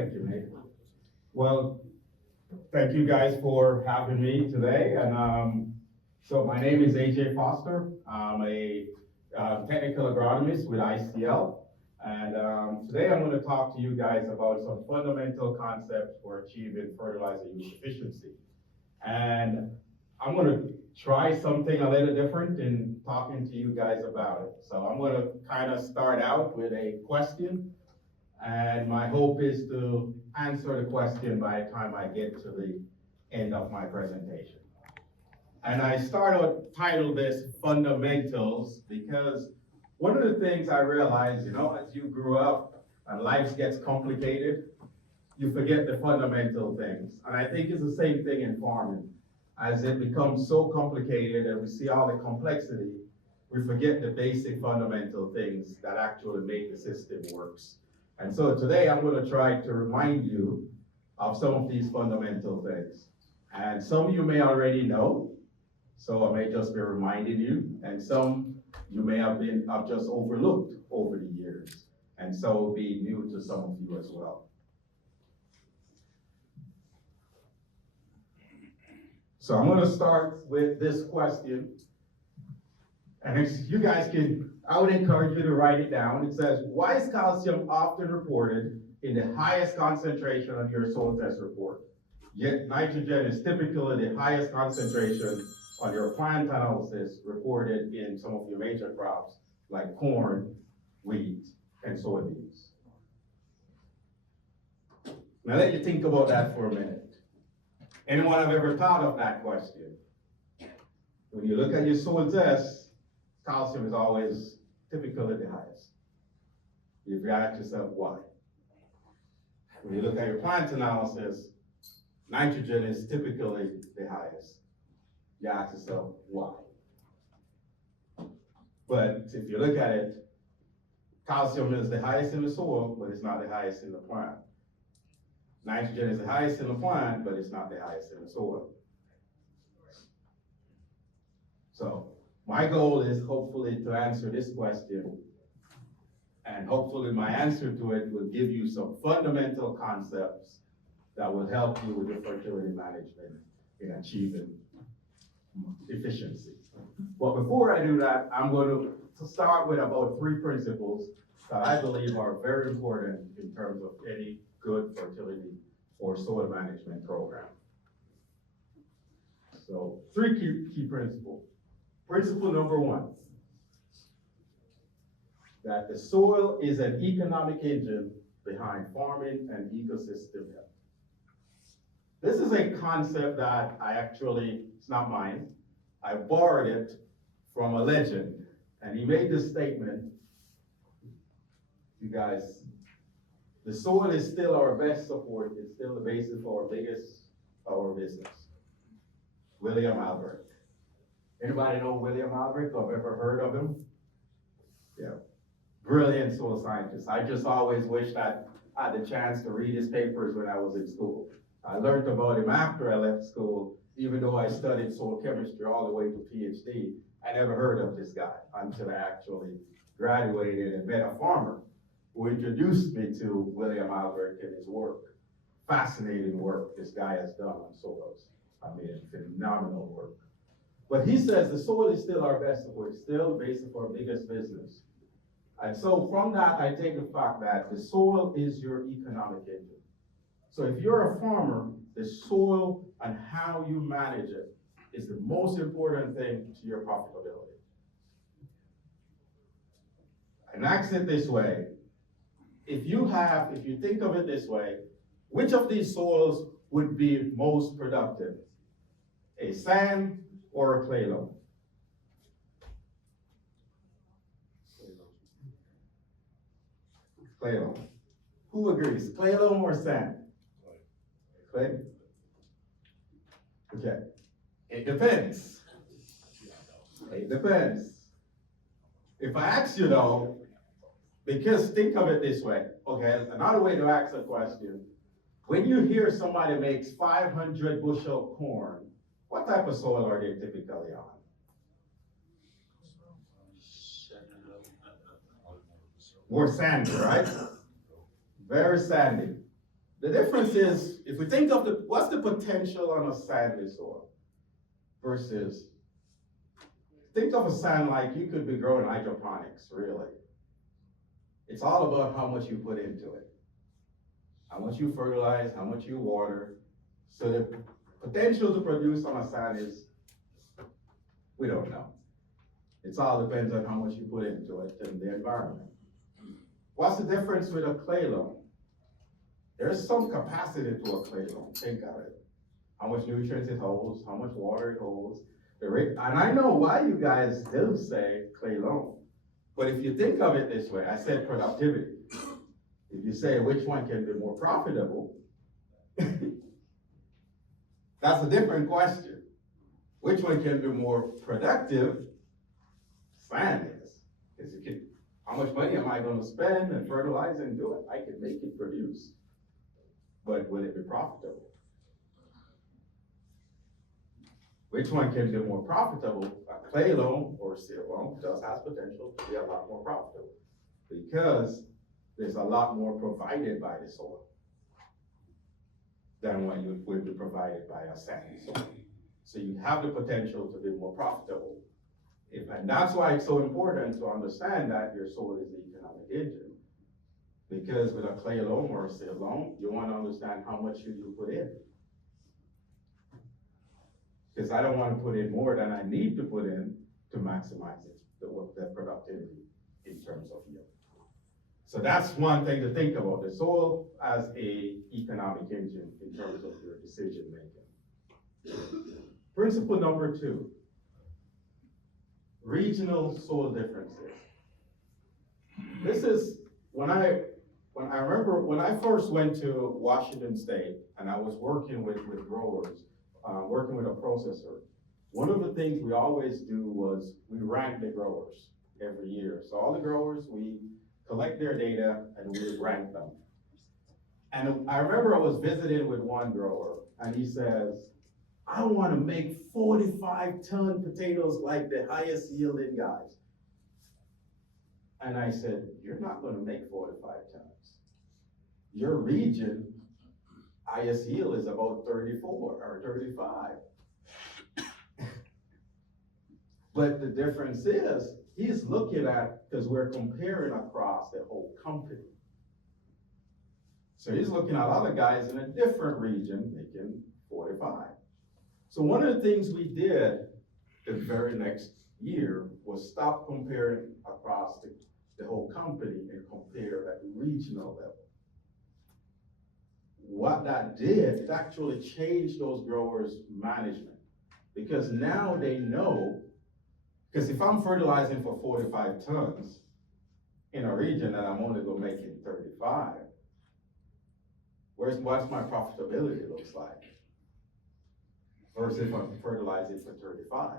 Thank you, Nate. Well, thank you guys for having me today. And so my name is AJ Foster. I'm a technical agronomist with ICL. And today I'm going to talk to you guys about some fundamental concepts for achieving fertilizer use efficiency. And I'm going to try something a little different in talking to you guys about it. So I'm going to kind of start out with a question. And my hope is to answer the question by the time I get to the end of my presentation. And I titled this Fundamentals because one of the things I realized, as you grew up and life gets complicated, you forget the fundamental things. And I think it's the same thing in farming. As it becomes so complicated and we see all the complexity, we forget the basic fundamental things that actually make the system works. And so today I'm going to try to remind you of some of these fundamental things. And some you may already know, so I may just be reminding you, and some you may have just overlooked over the years, and so be new to some of you as well. So I'm going to start with this question, and you guys I would encourage you to write it down. It says, why is calcium often reported in the highest concentration on your soil test report, yet nitrogen is typically the highest concentration on your plant analysis reported in some of your major crops like corn, wheat, and soybeans? Now let you think about that for a minute. Anyone have ever thought of that question? When you look at your soil test, calcium is always typically the highest. You've asked yourself why. When you look at your plant analysis, nitrogen is typically the highest. You ask yourself why. But if you look at it, calcium is the highest in the soil, but it's not the highest in the plant. Nitrogen is the highest in the plant, but it's not the highest in the soil. So my goal is hopefully to answer this question, and hopefully my answer to it will give you some fundamental concepts that will help you with your fertility management in achieving efficiency. But before I do that, I'm going to start with about 3 principles that I believe are very important in terms of any good fertility or soil management program. So 3 key principles. Principle number 1, that the soil is an economic engine behind farming and ecosystem health. This is a concept that it's not mine. I borrowed it from a legend, and he made this statement. You guys, the soil is still our best support. It's still the basis for our business. William Albert. Anybody know William Albert? I've ever heard of him? Yeah. Brilliant soil scientist. I just always wish that I had the chance to read his papers when I was in school. I learned about him after I left school, even though I studied soil chemistry all the way to PhD. I never heard of this guy until I actually graduated and met a farmer who introduced me to William Albert and his work. Fascinating work this guy has done on soils. I mean, phenomenal work. But he says the soil is still our best support, still the basis for our biggest business. And so from that, I take the fact that the soil is your economic engine. So if you're a farmer, the soil and how you manage it is the most important thing to your profitability. And ask it this way. If you think of it this way, which of these soils would be most productive? A sand or a clay loam? Clay loam. Who agrees? Clay loam or sand? Clay? Okay. It depends. It depends. If I ask you though, because think of it this way, okay, another way to ask a question, when you hear somebody makes 500 bushel corn, what type of soil are they typically on? More sandy, right? Very sandy. The difference is, if we think of what's the potential on a sandy soil versus, think of a sand like you could be growing hydroponics, really. It's all about how much you put into it. How much you fertilize, how much you water. So the potential to produce on a sand is, we don't know. It all depends on how much you put into it and the environment. What's the difference with a clay loam? There's some capacity to a clay loam, think of it. How much nutrients it holds, how much water it holds. And I know why you guys do say clay loam. But if you think of it this way, I said productivity. If you say which one can be more profitable, that's a different question. Which one can be more productive? Sand is. Because you can, how much money am I going to spend and fertilize and do it? I can make it produce. But will it be profitable? Which one can be more profitable? A clay loam or a silt loam does have potential to be a lot more profitable because there's a lot more provided by the soil than what you would be provided by a sandy soil. So you have the potential to be more profitable. And that's why it's so important to understand that your soil is the economic engine. Because with a clay loam or a silt loam, you want to understand how much should you put in. Because I don't want to put in more than I need to put in to maximize it, the productivity in terms of yield. So that's one thing to think about, the soil as a economic engine in terms of your decision making. Principle number 2, regional soil differences. This is when I remember when I first went to Washington State and I was working with growers, working with a processor. One of the things we always do was we rank the growers every year. So all the growers, we collect their data and we rank them. And I remember I was visiting with one grower and he says, I want to make 45-ton potatoes like the highest yielding guys. And I said, you're not going to make 45 tons. Your region, highest yield is about 34 or 35. But the difference is, he's looking at, because we're comparing across the whole company. So he's looking at other guys in a different region making 45. So one of the things we did the very next year was stop comparing across the whole company and compare at the regional level. What that did, it actually changed those growers' management. Because now they know, because if I'm fertilizing for 45 tons in a region that I'm only going to make it 35, what's my profitability looks like? Versus if I'm fertilizing for 35.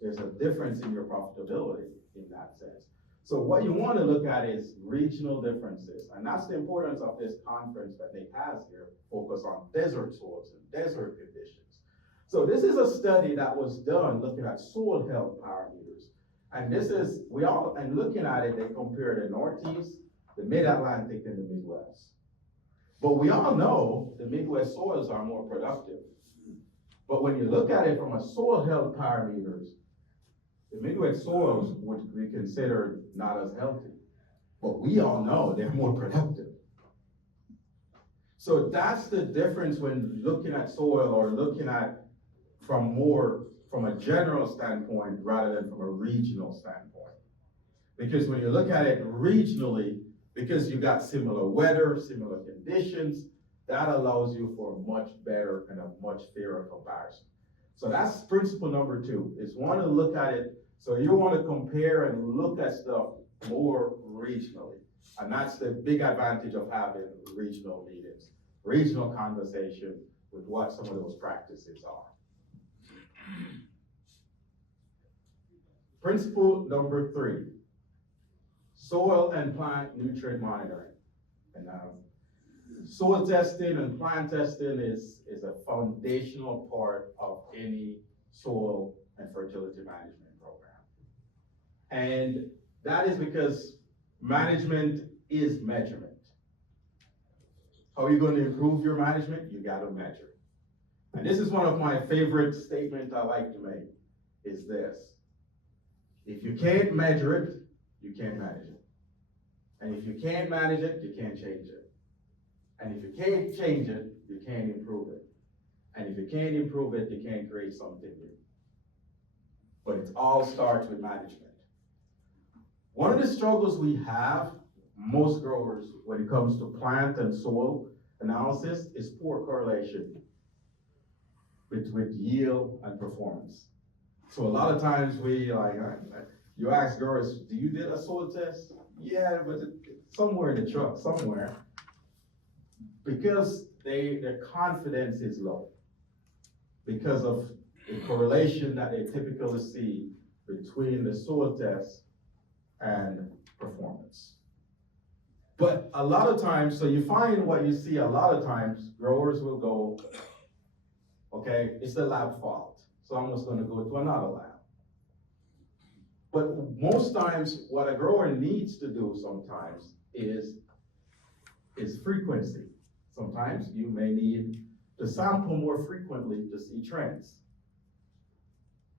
There's a difference in your profitability in that sense. So what you want to look at is regional differences. And that's the importance of this conference that they has here, focus on desert soils and desert conditions. So this is a study that was done looking at soil health parameters. And this is, and looking at it, they compare the Northeast, the Mid-Atlantic, and the Midwest. But we all know the Midwest soils are more productive. But when you look at it from a soil health parameters, the Midwest soils would be considered not as healthy. But we all know they're more productive. So that's the difference when looking at soil or looking at from a general standpoint rather than from a regional standpoint. Because when you look at it regionally, because you got similar weather, similar conditions, that allows you for a much better and a much fairer comparison. So that's principle number 2, is want to look at it, so you want to compare and look at stuff more regionally. And that's the big advantage of having regional meetings, regional conversation with what some of those practices are. Principle number 3, soil and plant nutrient monitoring. And soil testing and plant testing is a foundational part of any soil and fertility management program. And that is because management is measurement. How are you going to improve your management? You got to measure. And this is one of my favorite statements I like to make, is this. If you can't measure it, you can't manage it. And if you can't manage it, you can't change it. And if you can't change it, you can't improve it. And if you can't improve it, you can't create something new. But it all starts with management. One of the struggles we have, most growers, when it comes to plant and soil analysis, is poor correlation between yield and performance. So a lot of times you ask growers, do you did a soil test? Yeah, but it's somewhere in the truck, somewhere. Because their confidence is low. Because of the correlation that they typically see between the soil test and performance. But a lot of times, so you find what you see a lot of times, growers will go, okay, it's the lab fault, so I'm just gonna go to another lab. But most times, what a grower needs to do sometimes is frequency. Sometimes you may need to sample more frequently to see trends.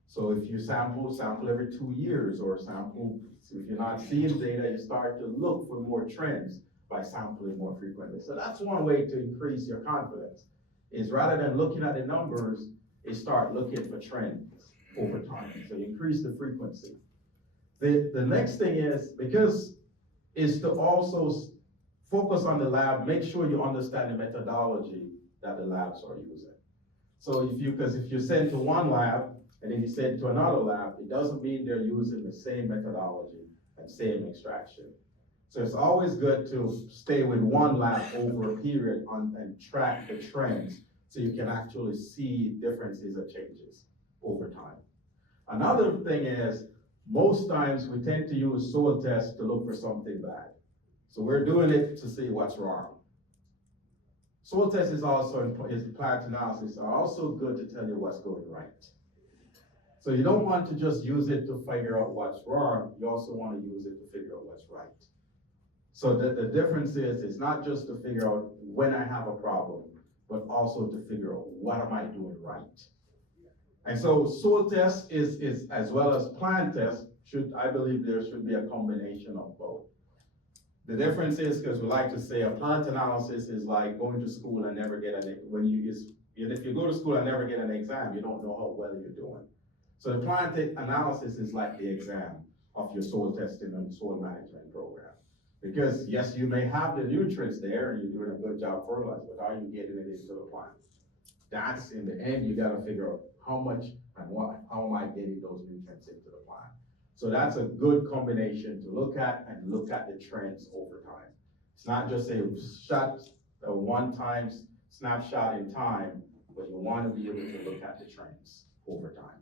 So if you sample every 2 years, or sample, if you're not seeing data, you start to look for more trends by sampling more frequently. So that's one way to increase your confidence, is rather than looking at the numbers, is start looking for trends over time. So you increase the frequency. The next thing is to also focus on the lab, make sure you understand the methodology that the labs are using. So if you send to one lab, and then you send to another lab, it doesn't mean they're using the same methodology and same extraction. So it's always good to stay with one lab over a period and track the trends so you can actually see differences or changes over time. Another thing is, most times we tend to use soil tests to look for something bad. So we're doing it to see what's wrong. Soil test is plant analysis are also good to tell you what's going right. So you don't want to just use it to figure out what's wrong, you also want to use it to figure out what's right. So the difference is, it's not just to figure out when I have a problem, but also to figure out what am I doing right. And so soil test is as well as plant test, I believe there should be a combination of both. The difference is, because we like to say a plant analysis is like going to school and never get if you go to school and never get an exam, you don't know how well you're doing. So the plant analysis is like the exam of your soil testing and soil management program. Because yes, you may have the nutrients there and you're doing a good job fertilizing, but are you getting it into the plant? That's, in the end, you gotta figure out how much and how am I getting those nutrients into the plant. So that's a good combination to look at, and look at the trends over time. It's not just a one-time snapshot in time, but you wanna be able to look at the trends over time.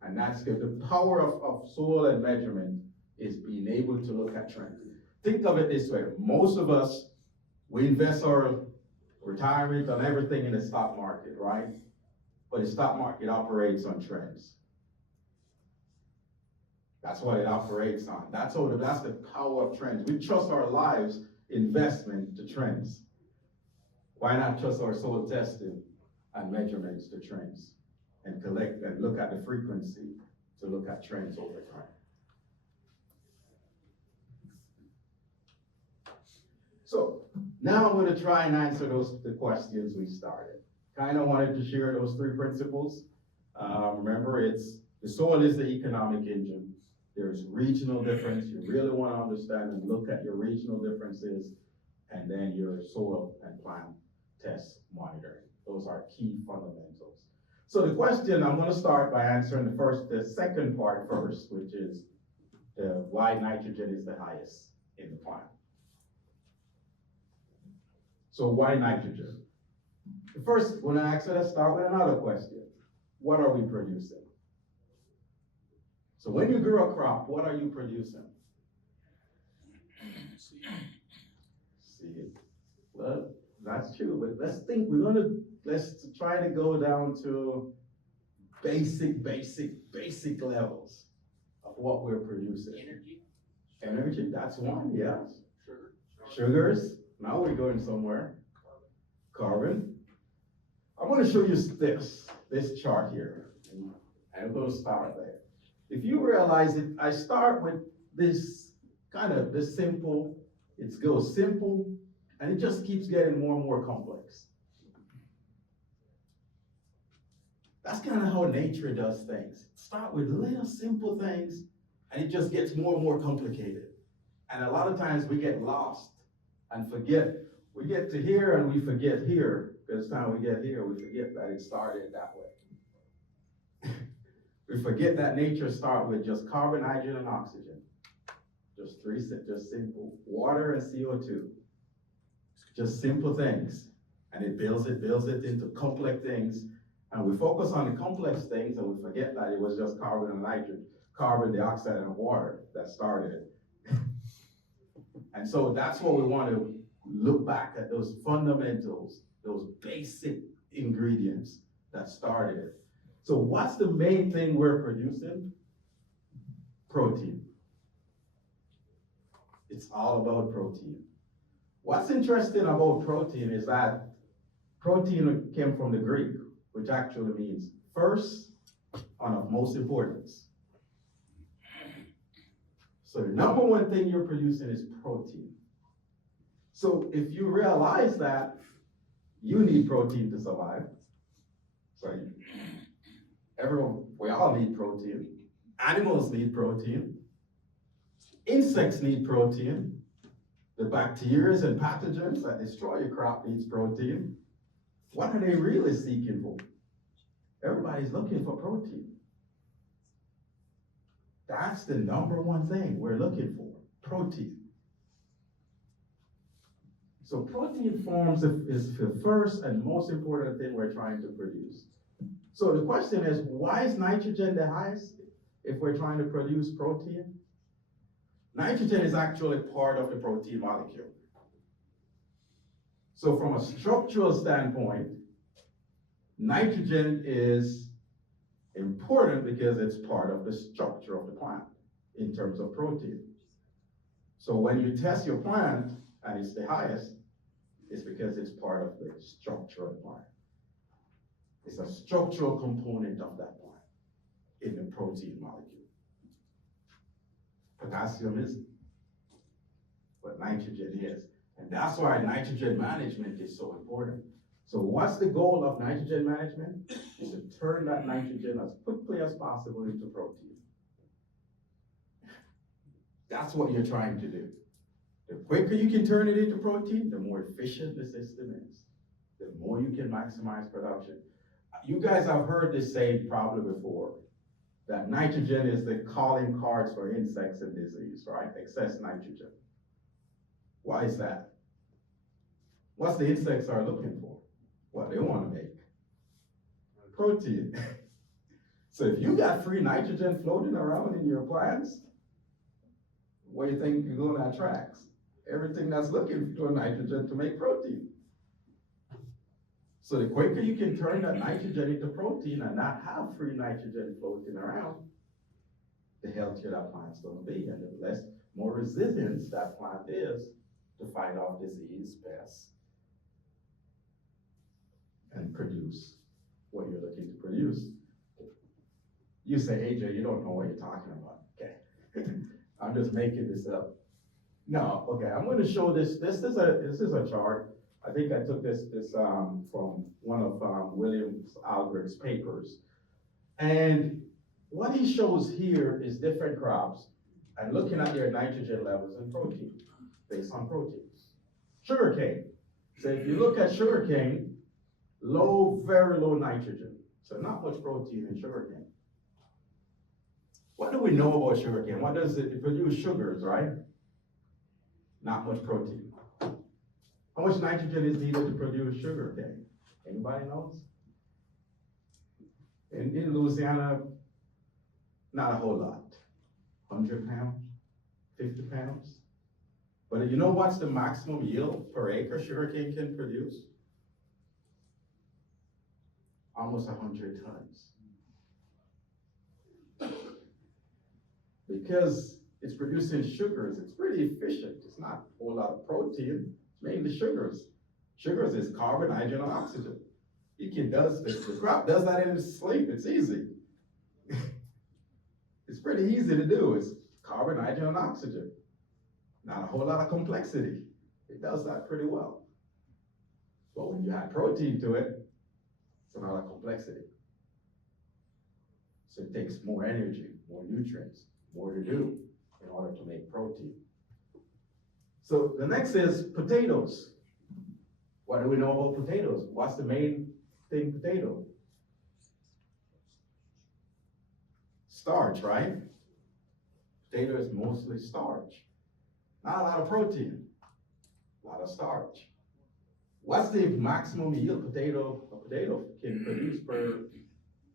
And that's good. The power of soil and measurement is being able to look at trends. Think of it this way, most of us, we invest our retirement on everything in the stock market, right? But the stock market operates on trends. That's what it operates on. That's the power of trends. We trust our lives investment to trends. Why not trust our soil testing and measurements to trends, and collect and look at the frequency to look at trends over time? So now I'm going to try and answer the questions we started. Kind of wanted to share those 3 principles. Remember, the soil is the economic engine. There's regional difference. You really want to understand and look at your regional differences, and then your soil and plant test monitoring. Those are key fundamentals. So the question, I'm going to start by answering the second part first, which is why nitrogen is the highest in the plant. So why nitrogen? First, when I answer that, start with another question. What are we producing? So when you grow a crop, what are you producing? Seed. Well, that's true, but let's try to go down to basic levels of what we're producing. Energy, that's one, yes. Sugars, now we're going somewhere. carbon. I'm going to show you this chart here, and I'm going to start there. If you realize it, I start with this simple, it goes simple, and it just keeps getting more and more complex. That's kind of how nature does things. Start with little simple things, and it just gets more and more complicated. And a lot of times we get lost and forget. We get to here and we forget here. Because time we get here, we forget that it started that way. We forget that nature started with just carbon, nitrogen, and oxygen. Just simple. Water and CO2. Just simple things. And it builds it into complex things. And we focus on the complex things and we forget that it was just carbon and nitrogen, carbon dioxide and water that started it. And so that's what we want to look back at, those fundamentals, those basic ingredients that started it. So what's the main thing we're producing? Protein. It's all about protein. What's interesting about protein is that protein came from the Greek, which actually means first and of most importance. So the number one thing you're producing is protein. So if you realize that you need protein to survive, so we all need protein. Animals need protein. Insects need protein. The bacteria and pathogens that destroy your crop needs protein. What are they really seeking for? Everybody's looking for protein. That's the number one thing we're looking for, protein. So protein is the first and most important thing we're trying to produce. So the question is, why is nitrogen the highest if we're trying to produce protein? Nitrogen is actually part of the protein molecule. So from a structural standpoint, nitrogen is important because it's part of the structure of the plant in terms of protein. So when you test your plant and it's the highest, it's because it's part of the structure of the plant. It's a structural component of that plant in the protein molecule. Potassium isn't, but nitrogen is. And that's why nitrogen management is so important. So what's the goal of nitrogen management? Is to turn that nitrogen as quickly as possible into protein. That's what you're trying to do. The quicker you can turn it into protein, the more efficient the system is. The more you can maximize production. You guys have heard this saying probably before, that nitrogen is the calling cards for insects and disease, right? Excess nitrogen. Why is that? What's the insects are looking for? What they want to make? Protein. So if you got free nitrogen floating around in your plants, what do you think you're going to attract? Everything that's looking for nitrogen to make protein. So the quicker you can turn that nitrogen into protein and not have free nitrogen floating around, the healthier that plant's going to be, and the more resilient that plant is to fight off disease, pests, and produce what you're looking to produce. You say, AJ, you don't know what you're talking about. Okay, I'm just making this up. No, okay, I'm going to show this. This is a chart. I think I took this from one of William Albert's papers. And what he shows here is different crops and looking at their nitrogen levels and protein, based on proteins. Sugarcane. So if you look at sugarcane, very low nitrogen. So not much protein in sugarcane. What do we know about sugarcane? What does it produce? Sugars, right? Not much protein. How much nitrogen is needed to produce sugarcane? Anybody knows? In Louisiana, not a whole lot. 100 pounds, 50 pounds. But you know what's the maximum yield per acre sugarcane can produce? Almost 100 tons. Because it's producing sugars, it's pretty efficient. It's not a whole lot of protein, it's mainly sugars. Sugars is carbon, nitrogen, and oxygen. The crop does that in its sleep. It's easy. It's pretty easy to do. It's carbon, nitrogen, and oxygen. Not a whole lot of complexity. It does that pretty well. But when you add protein to it, it's a lot of complexity. So it takes more energy, more nutrients, more to do in order to make protein. So the next is potatoes. What do we know about potatoes? What's the main thing potato? Starch, right? Potato is mostly starch. Not a lot of protein, a lot of starch. What's the maximum yield a potato can produce per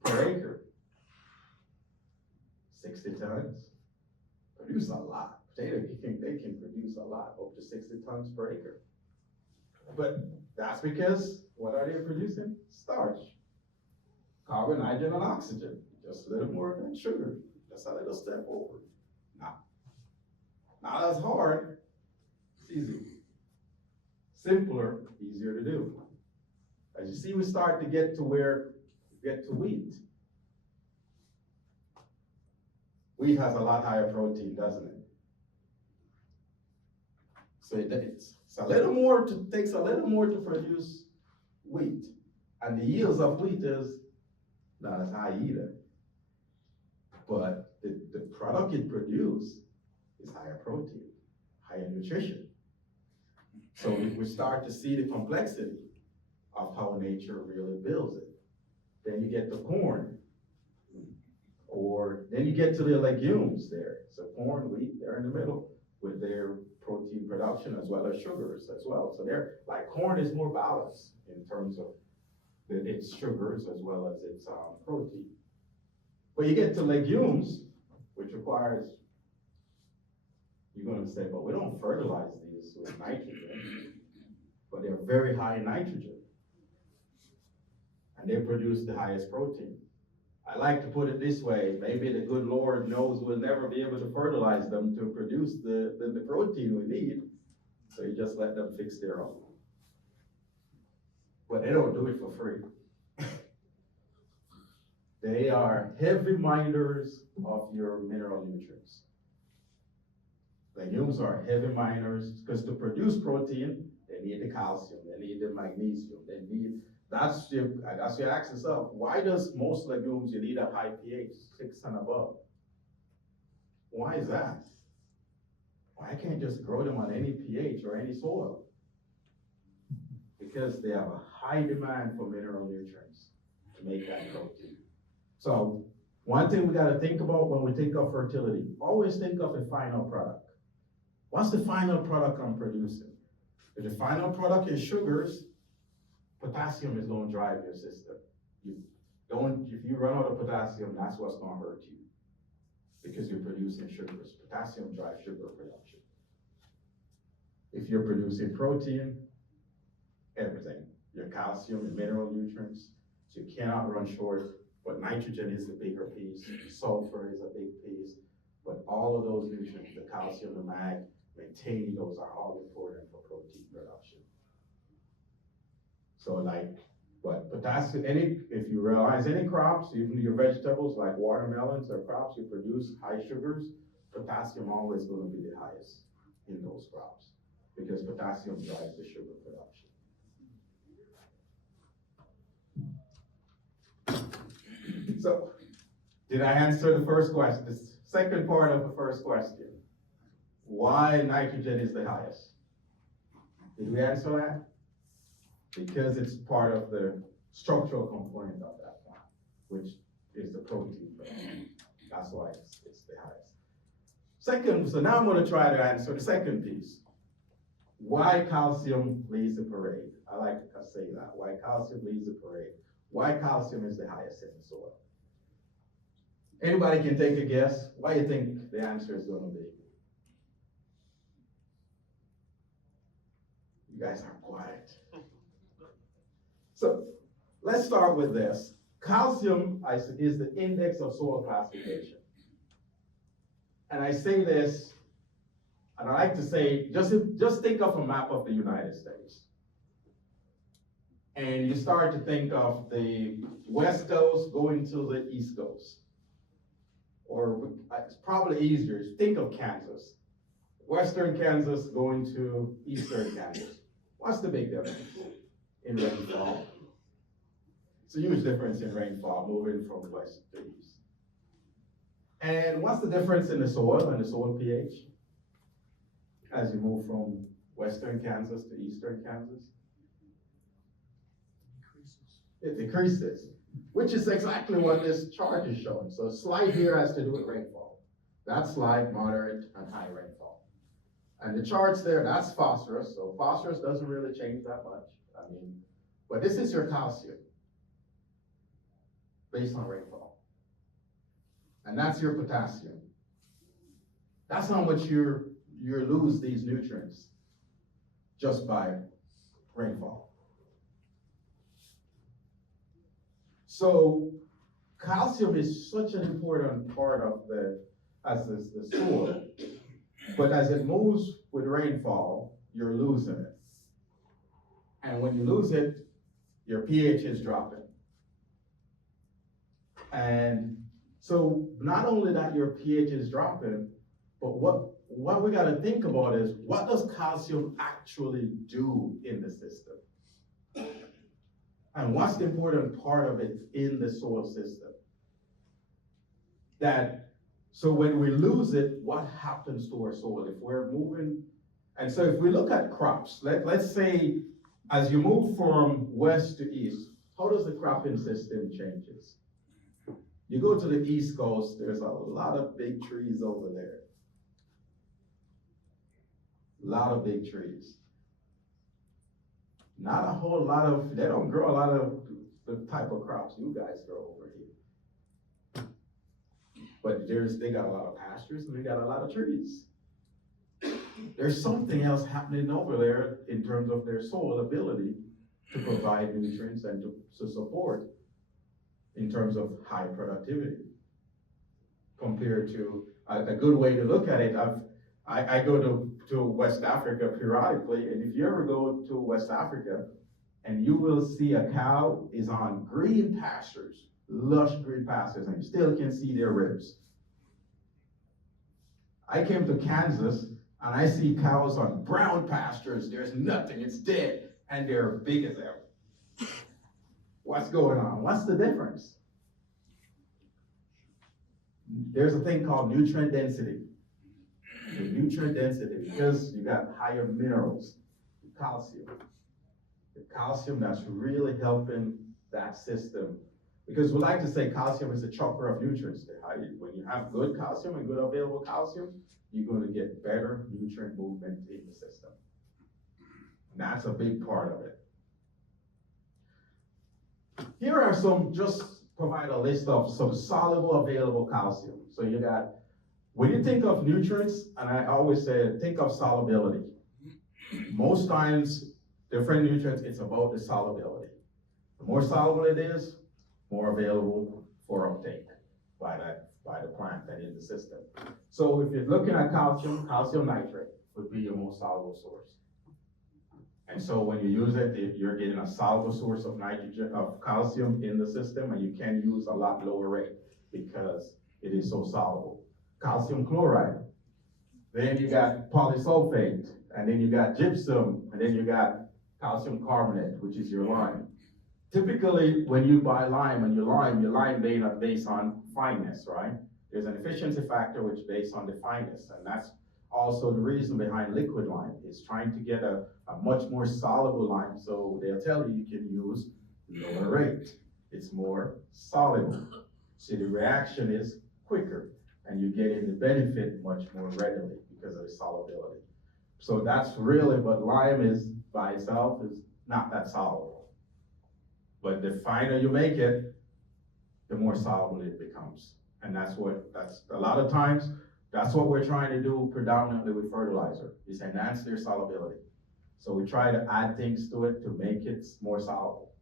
acre? 60 tons. Produce a lot. Potato, they can produce a lot, up to 60 tons per acre. But that's because, what are they producing? Starch. Carbon, nitrogen, and oxygen. Just a little more than sugar. Just a little step over. Not as hard. It's easy. Simpler, easier to do. As you see, we start to get to wheat. Wheat has a lot higher protein, doesn't it? So takes a little more to produce wheat. And the yields of wheat is not as high either. But the product it produces is higher protein, higher nutrition. So we start to see the complexity of how nature really builds it. Then you get the corn, or then you get to the legumes there. So corn, wheat, they're in the middle with their protein production as well as sugars as well. So they're like corn is more balanced in terms of its sugars as well as its protein. But you get to legumes, which requires, you're going to say, but we don't fertilize these with nitrogen, but they're very high in nitrogen. And they produce the highest protein. I like to put it this way, maybe the good Lord knows we'll never be able to fertilize them to produce the protein we need, so you just let them fix their own. But they don't do it for free. They are heavy miners of your mineral nutrients. Legumes are heavy miners because to produce protein, they need the calcium, they need the magnesium, that's your ask yourself, why does most legumes you need a high pH, 6 and above? Why is that? Why can't you just grow them on any pH or any soil? Because they have a high demand for mineral nutrients to make that protein. So one thing we got to think about when we think of fertility, always think of the final product. What's the final product I'm producing? If the final product is sugars, potassium is going to drive your system. If you run out of potassium, that's what's going to hurt you because you're producing sugars. Potassium drives sugar production. If you're producing protein, everything, your calcium, your mineral nutrients, so you cannot run short. But nitrogen is the bigger piece, sulfur is a big piece, but all of those nutrients, the calcium, the mag, maintaining those are all important for protein production. So but potassium, if you realize any crops, even your vegetables like watermelons or crops, you produce high sugars, potassium always going to be the highest in those crops because potassium drives the sugar production. So, did I answer the first question? The second part of the first question. Why nitrogen is the highest? Did we answer that? Because it's part of the structural component of that plant, which is the protein production. That's why it's the highest. Second, so now I'm going to try to answer the second piece. Why calcium leads the parade? I like to say that. Why calcium leads the parade? Why calcium is the highest in the soil? Anybody can take a guess. Why do you think the answer is going to be? You guys are quiet. So let's start with this. Calcium is the index of soil classification. And I say this, and I like to say, just think of a map of the United States. and you start to think of the West Coast going to the East Coast. Or it's probably easier, think of Kansas. Western Kansas going to Eastern Kansas. What's the big difference in rainfall? It's a huge difference in rainfall moving from west to east. And what's the difference in the soil and the soil pH as you move from Western Kansas to Eastern Kansas? It decreases, which is exactly what this chart is showing. So a slide here has to do with rainfall. That slide, moderate and high rainfall. And the charts there, that's phosphorus. So phosphorus doesn't really change that much. But this is your calcium based on rainfall. And that's your potassium. That's how much you lose these nutrients just by rainfall. So calcium is such an important part of the soil, but as it moves with rainfall, you're losing it. And when you lose it, your pH is dropping. And so not only that your pH is dropping, but what we got to think about is, what does calcium actually do in the system? And what's the important part of it in the soil system? So when we lose it, what happens to our soil? If we're moving, and so if we look at crops, let's say as you move from west to east, how does the cropping system changes? You go to the East Coast, there's a lot of big trees over there. A lot of big trees. Not a whole lot of, they don't grow a lot of the type of crops you guys grow over here. But they got a lot of pastures and they got a lot of trees. There's something else happening over there in terms of their soil ability to provide nutrients and to support in terms of high productivity. Compared to, a good way to look at it, I go to West Africa periodically, and if you ever go to West Africa, and you will see a cow is on green pastures, lush green pastures, and you still can see their ribs. I came to Kansas, and I see cows on brown pastures, there's nothing, it's dead, and they're big as ever. What's going on? What's the difference? There's a thing called nutrient density. The nutrient density, because you got higher minerals, calcium. The calcium that's really helping that system. Because we like to say calcium is a chopper of nutrients. When you have good calcium and good available calcium, you're going to get better nutrient movement in the system. And that's a big part of it. Here are just provide a list of some soluble available calcium. So you got, when you think of nutrients, and I always say, think of solubility. Most times, different nutrients, it's about the solubility. The more soluble it is, more available for uptake by the plant and in the system. So if you're looking at calcium nitrate would be your most soluble source. And so when you use it, you're getting a soluble source of calcium in the system, and you can use a lot lower rate because it is so soluble. Calcium chloride. Then you got polysulfate, and then you got gypsum, and then you got calcium carbonate, which is your lime. Typically, when you buy lime, and your lime based on fineness, right? There's an efficiency factor which is based on the fineness, and that's also the reason behind liquid lime is trying to get a much more soluble lime, so they'll tell you can use lower rate. It's more soluble. So the reaction is quicker, and you get in the benefit much more readily because of the solubility. So that's really what lime is by itself is not that soluble. But the finer you make it, the more soluble it becomes. And that's a lot of times, that's what we're trying to do predominantly with fertilizer, is enhance their solubility. So we try to add things to it to make it more soluble.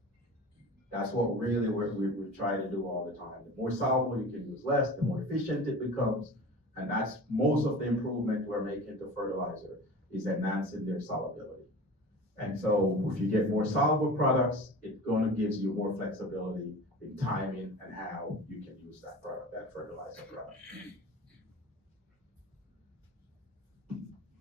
That's what really we try to do all the time. The more soluble you can use less, the more efficient it becomes. And that's most of the improvement we're making to fertilizer is enhancing their solubility. And so if you get more soluble products, it gonna gives you more flexibility in timing and how you can use that product, that fertilizer product.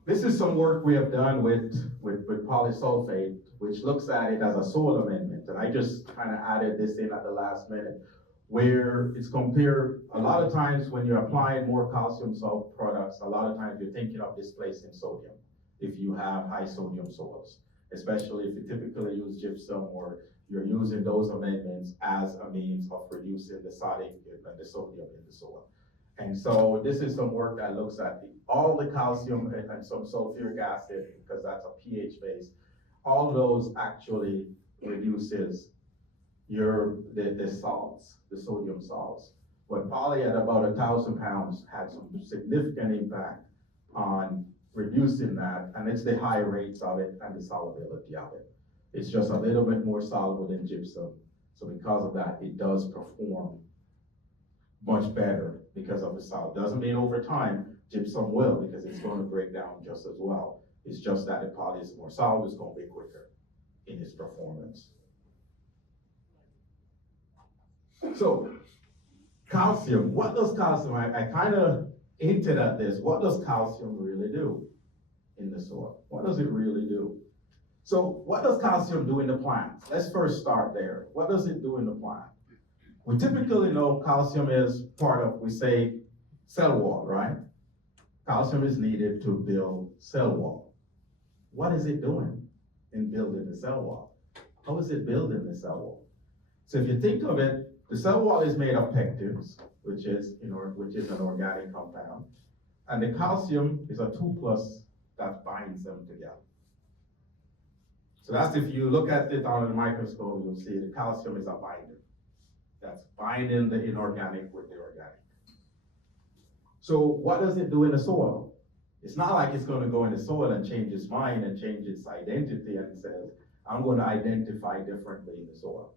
This is some work we have done with polysulfate, which looks at it as a soil amendment. And I just kind of added this in at the last minute, where it's compared, a lot of times when you're applying more calcium salt products, a lot of times you're thinking of displacing sodium if you have high sodium soils, especially if you typically use gypsum or you're using those amendments as a means of reducing the sodium and the sodium in the soil. And so this is some work that looks at all the calcium and some sulfuric acid, because that's a pH base. All those actually reduces the salts, the sodium salts. But poly at about 1,000 pounds had some significant impact on reducing that, and it's the high rates of it and the solubility of it. It's just a little bit more soluble than gypsum. So because of that, it does perform much better because of the salt. Doesn't mean over time, gypsum will, because it's going to break down just as well. It's just that the poly is more soluble, it's going to be quicker in its performance. So, calcium, what does calcium, I kind of hinted at this, what does calcium really do in the soil? What does it really do? So, what does calcium do in the plant? Let's first start there. What does it do in the plant? We typically know calcium is part of, we say, cell wall, right? Calcium is needed to build cell wall. What is it doing in building the cell wall? How is it building the cell wall? So if you think of it, the cell wall is made of pectins, which is an organic compound, and the calcium is a 2+ that binds them together. So that's, if you look at it on a microscope, you'll see the calcium is a binder. That's binding the inorganic with the organic. So what does it do in the soil? It's not like it's going to go in the soil and change its mind and change its identity and says, I'm going to identify differently in the soil.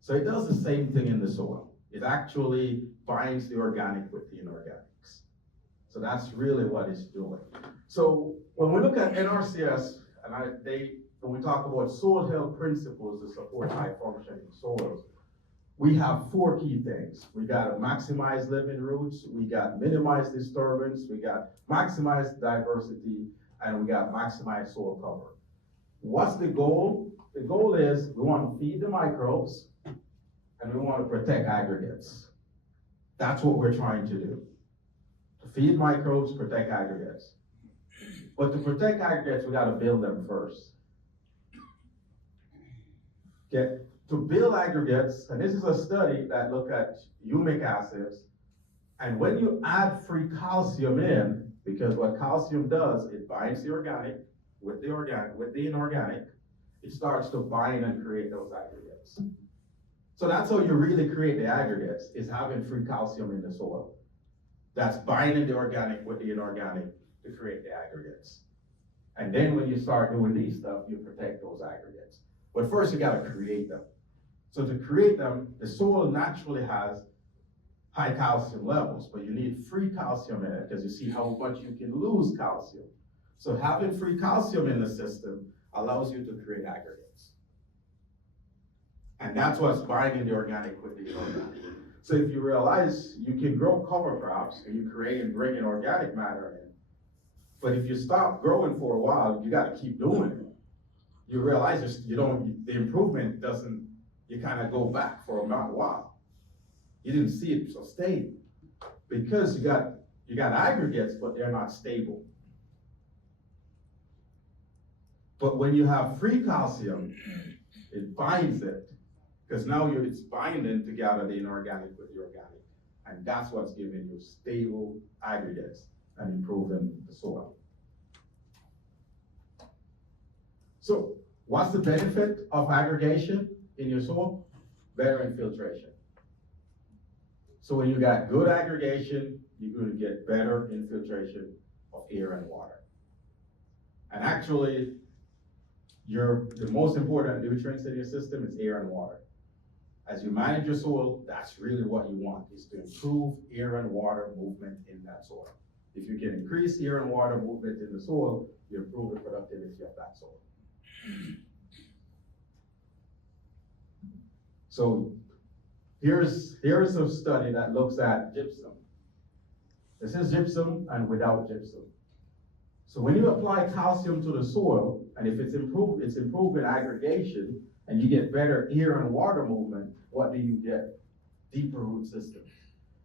So it does the same thing in the soil. It actually binds the organic with the inorganics. So that's really what it's doing. So when we look at NRCS, and when we talk about soil health principles to support high functioning soils, we have 4 key things. We got to maximize living roots, we got minimize disturbance, we got maximize diversity, and we got maximize soil cover. What's the goal? The goal is we want to feed the microbes and we want to protect aggregates. That's what we're trying to do. To feed microbes, protect aggregates. But to protect aggregates, we got to build them first. Okay. To build aggregates, and this is a study that looked at humic acids, and when you add free calcium in, because what calcium does, it binds the organic with the inorganic, it starts to bind and create those aggregates. So that's how you really create the aggregates, is having free calcium in the soil. That's binding the organic with the inorganic to create the aggregates. And then when you start doing these stuff, you protect those aggregates. But first you gotta create them. So to create them, the soil naturally has high calcium levels, but you need free calcium in it because you see how much you can lose calcium. So having free calcium in the system allows you to create aggregates. And that's what's binding the organic with the inorganic. So if you realize you can grow cover crops and you create and bring in organic matter in, but if you stop growing for a while, you gotta keep doing it. You realize the improvement doesn't, you kind of go back for a while. You didn't see it sustain because you got aggregates, but they're not stable. But when you have free calcium, it binds it, because now it's binding together the inorganic with the organic, and that's what's giving you stable aggregates and improving the soil. So what's the benefit of aggregation in your soil? Better infiltration. So when you got good aggregation, you're going to get better infiltration of air and water. And actually, the most important nutrients in your system is air and water. As you manage your soil, that's really what you want, is to improve air and water movement in that soil. If you can increase air and water movement in the soil, you improve the productivity of that soil. So here's a study that looks at gypsum. This is gypsum and without gypsum. So when you apply calcium to the soil, and if it's improved in aggregation, and you get better air and water movement, what do you get? Deeper root systems.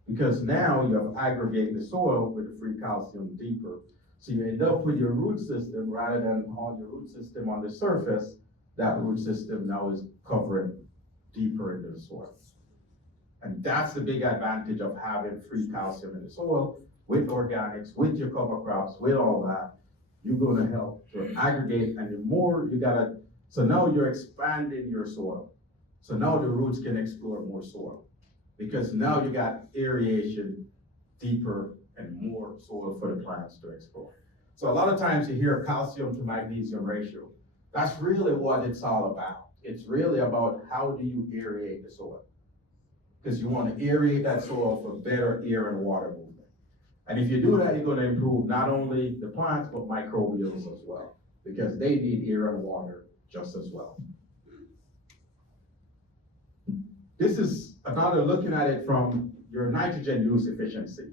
Because now you have aggregated the soil with the free calcium deeper. So you end up with your root system, rather than all your root system on the surface, that root system now is covering deeper into the soil. And that's the big advantage of having free calcium in the soil, with organics, with your cover crops, with all that. You're gonna help to aggregate, and the more you gotta, so now you're expanding your soil. So now the roots can explore more soil, because now you got aeration deeper and more soil for the plants to explore. So a lot of times you hear calcium to magnesium ratio. That's really what it's all about. It's really about how do you aerate the soil, because you want to aerate that soil for better air and water movement. And if you do that, you're going to improve not only the plants, but microbials as well, because they need air and water just as well. This is another looking at it from your nitrogen use efficiency.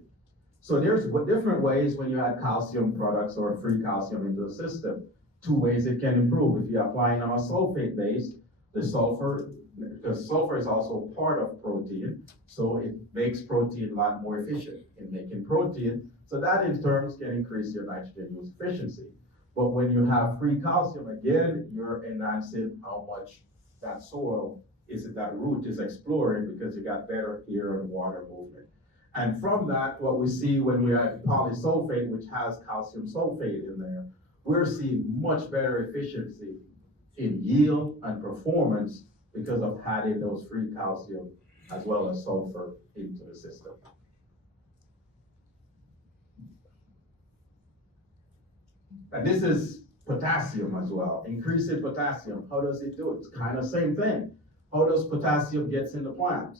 So there's different ways when you add calcium products or free calcium into the system. Two ways it can improve. If you're applying on a sulfate base, the sulfur, because sulfur is also part of protein, so it makes protein a lot more efficient in making protein. So that in turn can increase your nitrogen use efficiency. But when you have free calcium, again, you're enhancing how much that soil that root is exploring, because you got better air and water movement. And from that, what we see when we add polysulfate, which has calcium sulfate in there, we're seeing much better efficiency in yield and performance because of adding those free calcium as well as sulfur into the system. And this is potassium as well. Increasing potassium, how does it do it? It's kind of same thing. How does potassium get in the plant?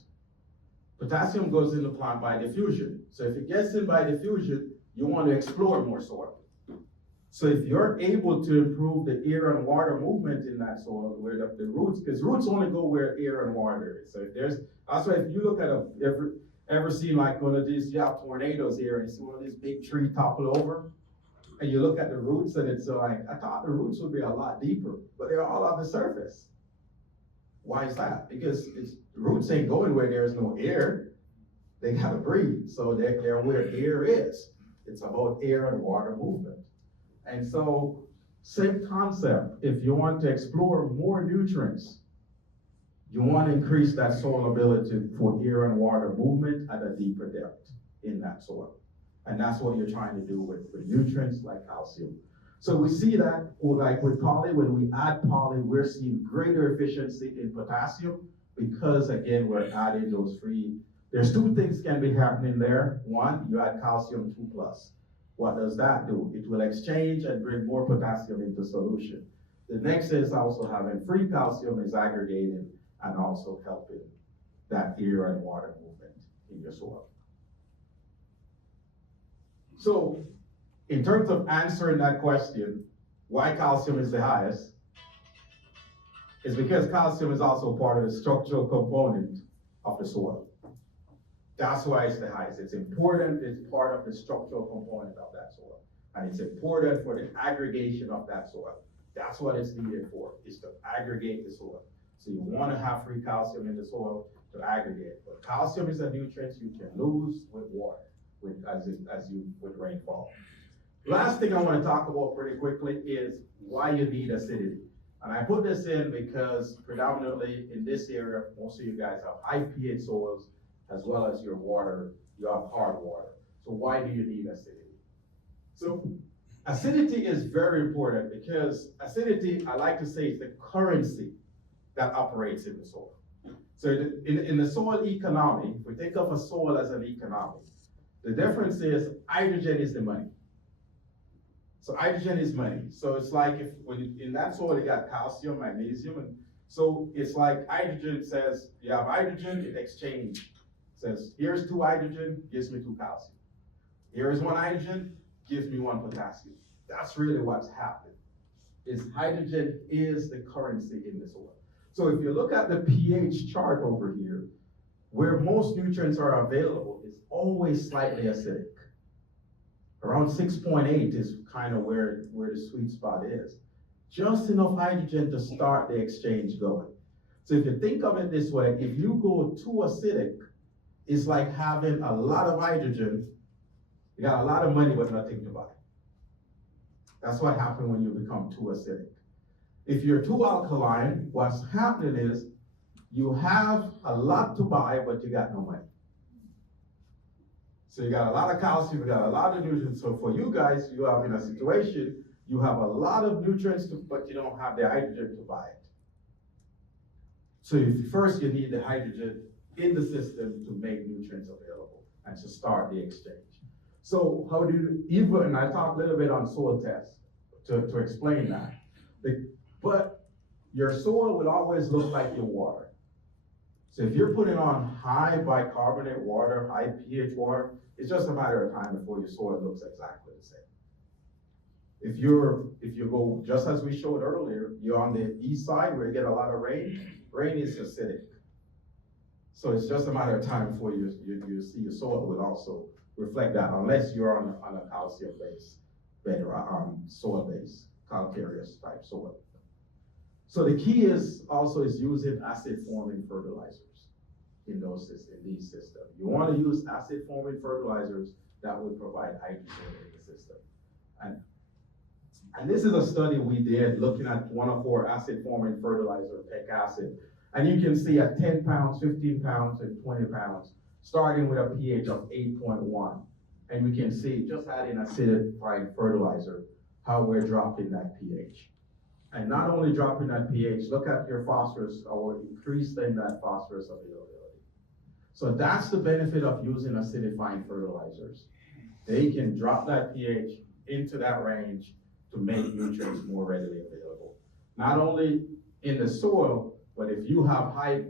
Potassium goes in the plant by diffusion. So if it gets in by diffusion, you want to explore more soil. So if you're able to improve the air and water movement in that soil, where the roots, because roots only go where air and water is. So if that's why if you look at ever seen like one of these, you have tornadoes here, and you see one of these big trees topple over, and you look at the roots, and it's like, I thought the roots would be a lot deeper, but they're all on the surface. Why is that? Because the roots ain't going where there's no air. They gotta breathe, so they're where air is. It's about air and water movement. And so, same concept, if you want to explore more nutrients, you want to increase that soil ability for air and water movement at a deeper depth in that soil. And that's what you're trying to do with nutrients like calcium. So we see that, like with poly, when we add poly, we're seeing greater efficiency in potassium, because again, we're adding those free. There's two things can be happening there. One, you add calcium 2+. What does that do? It will exchange and bring more potassium into solution. The next is also having free calcium is aggregating and also helping that air and water movement in your soil. So, in terms of answering that question, why calcium is the highest, is because calcium is also part of the structural component of the soil. That's why it's the highest. It's important, it's part of the structural component of that soil. And it's important for the aggregation of that soil. That's what it's needed for, is to aggregate the soil. So you want to have free calcium in the soil to aggregate. But calcium is a nutrient you can lose with water, with rainfall. Last thing I want to talk about pretty quickly is why you need acidity. And I put this in because predominantly in this area, most of you guys have high pH soils, as well as your water, you have hard water. So why do you need acidity? So acidity is very important, because acidity, I like to say, is the currency that operates in the soil. So in the soil economy, if we think of a soil as an economy, the difference is hydrogen is the money. So hydrogen is money. So it's like in that soil you got calcium, magnesium, and so it's like hydrogen says, you have hydrogen, it exchanges. Says, here's 2 hydrogen, gives me 2 calcium. Here's 1 hydrogen, gives me 1 potassium. That's really what's happening. is hydrogen is the currency in the soil. So if you look at the pH chart over here, where most nutrients are available is always slightly acidic. Around 6.8 is kind of where the sweet spot is. Just enough hydrogen to start the exchange going. So if you think of it this way, if you go too acidic, it's like having a lot of hydrogen, you got a lot of money but nothing to buy. That's what happens when you become too acidic. If you're too alkaline, what's happening is you have a lot to buy, but you got no money. So you got a lot of calcium, you got a lot of nutrients. So for you guys, you are in a situation, you have a lot of nutrients, but you don't have the hydrogen to buy it. So first you need the hydrogen in the system to make nutrients available and to start the exchange. So how do you, even, and I talked a little bit on soil tests to explain that. But your soil will always look like your water. So if you're putting on high bicarbonate water, high pH water, it's just a matter of time before your soil looks exactly the same. If you go, just as we showed earlier, you're on the east side where you get a lot of rain, rain is acidic. So it's just a matter of time before you see your soil would also reflect that, unless you're on a calcium base bed or soil base, calcareous type soil. So the key is using acid forming fertilizers in these systems. You want to use acid forming fertilizers that will provide hydrogen in the system. And this is a study we did looking at one of our acid forming fertilizer, pec acid. And you can see at 10 pounds, 15 pounds, and 20 pounds, starting with a pH of 8.1. And we can see, just adding acidified fertilizer, how we're dropping that pH. And not only dropping that pH, look at your phosphorus, or increasing that phosphorus availability. So that's the benefit of using acidifying fertilizers. They can drop that pH into that range to make nutrients more readily available. Not only in the soil, but if you have high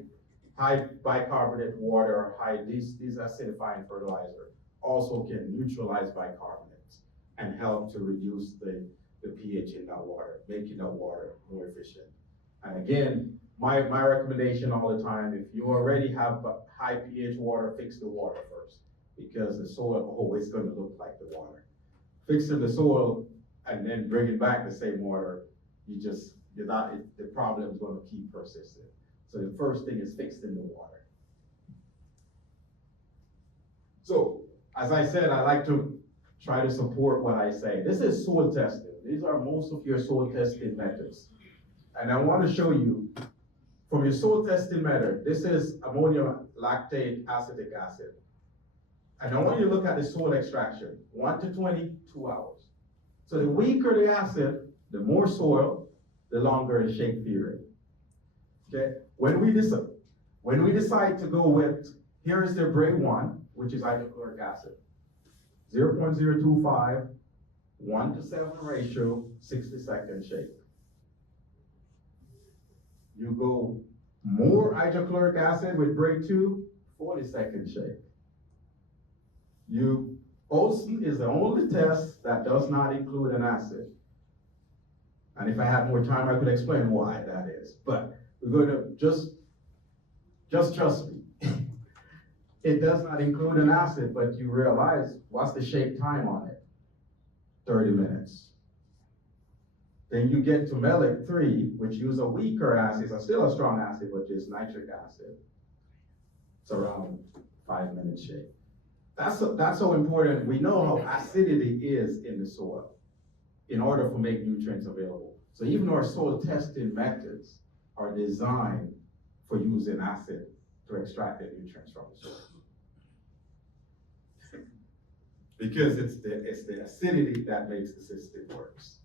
bicarbonate water or these acidifying fertilizer also can neutralize bicarbonates and help to reduce the pH in that water, making that water more efficient. And again, my recommendation all the time, if you already have high pH water, fix the water first, because the soil always going to look like the water. Fixing the soil and then bringing back the same water, the problem is going to keep persisting. So the first thing is fixing the water. So, as I said, I like to try to support what I say. This is soil testing. These are most of your soil testing methods. And I want to show you, from your soil testing method, this is ammonium lactate acetic acid. And I want you to look at the soil extraction, 1 to 20, 2 hours. So the weaker the acid, the more soil, the longer the shake period. Okay? When we decide to go with, here is the grade 1, which is hydrochloric acid. 0.025, 1 to 7 ratio, 60-second shake. You go more hydrochloric acid with grade 2, 40-second shake. Olsen is the only test that does not include an acid. And if I had more time, I could explain why that is. But we're going to just trust me. It does not include an acid, but you realize what's the shake time on it? 30 minutes. Then you get to Melic 3, which use a weaker acid, it's still a strong acid, which is nitric acid. It's around 5 minutes shake. That's so important. We know how acidity is in the soil in order to make nutrients available. So even our soil testing methods are designed for using acid to extract the nutrients from the soil. Because it's the acidity that makes the system works.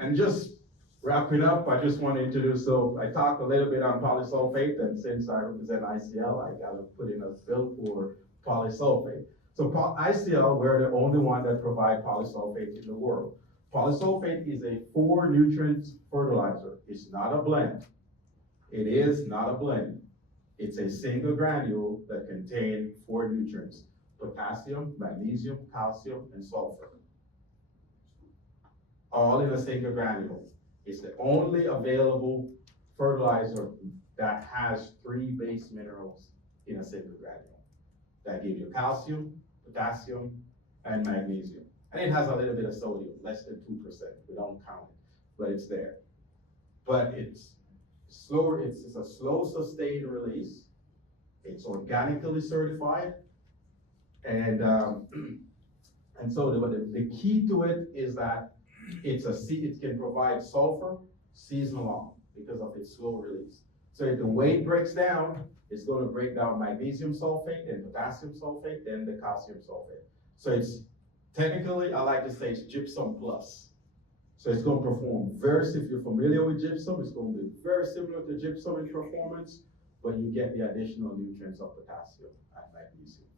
And just wrapping up, I just want to introduce, so I talked a little bit on polysulfate, and since I represent ICL, I got to put in a bill for polysulfate. So ICL, we're the only one that provide polysulfate in the world. Polysulfate is a 4 nutrients fertilizer. It's not a blend. It is not a blend. It's a single granule that contains 4 nutrients: potassium, magnesium, calcium, and sulfur. all in a single granule. It's the only available fertilizer that has 3 base minerals in a single granule. That give you calcium, potassium, and magnesium. And it has a little bit of sodium, less than 2%. We don't count it, but it's there. But it's slower, it's a slow sustained release. It's organically certified. And so the key to it is that it can provide sulfur season long because of its slow release. So if the weight breaks down, it's going to break down magnesium sulfate and potassium sulfate, then the calcium sulfate. So it's technically, I like to say it's gypsum plus. So it's going to perform if you're familiar with gypsum, it's going to be very similar to gypsum in performance, but you get the additional nutrients of potassium and magnesium.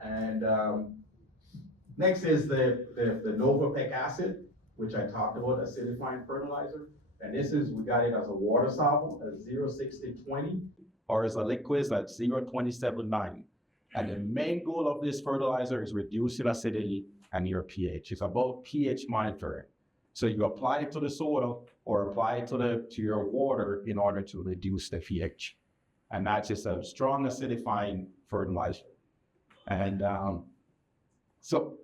And next is the Novapec acid, which I talked about, acidifying fertilizer. And we got it as a water soluble at 0.6020, or as a liquid at 0.279. And the main goal of this fertilizer is reducing acidity and your pH. It's about pH monitoring. So you apply it to the soil or apply it to your water in order to reduce the pH. And that's just a strong acidifying fertilizer. And so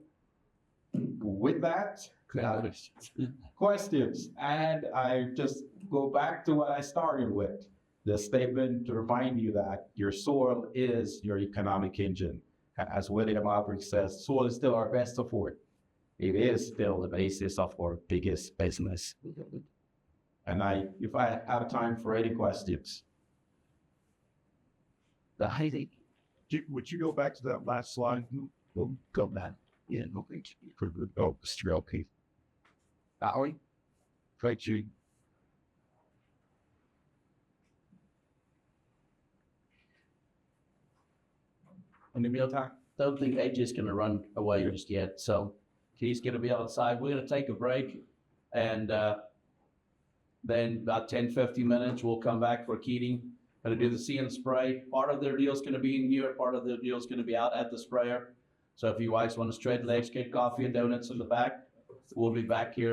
with that, questions. And I just go back to what I started with, the statement to remind you that your soil is your economic engine. As William Albrecht says, soil is still our best support. It is still the basis of our biggest business. And if I have time for any questions. Would you go back to that last slide? We'll go back. Yeah, no, thank you. For the okay. That one? Thank you. In the meantime, don't think AJ's going to run away just yet. So he's going to be outside. We're going to take a break. And then about 10, 15 minutes, we'll come back for Keating. Going to do the see and spray. Part of their deal is going to be in here. Part of their deal is going to be out at the sprayer. So if you guys want to straight legs, get coffee and donuts in the back, we'll be back here.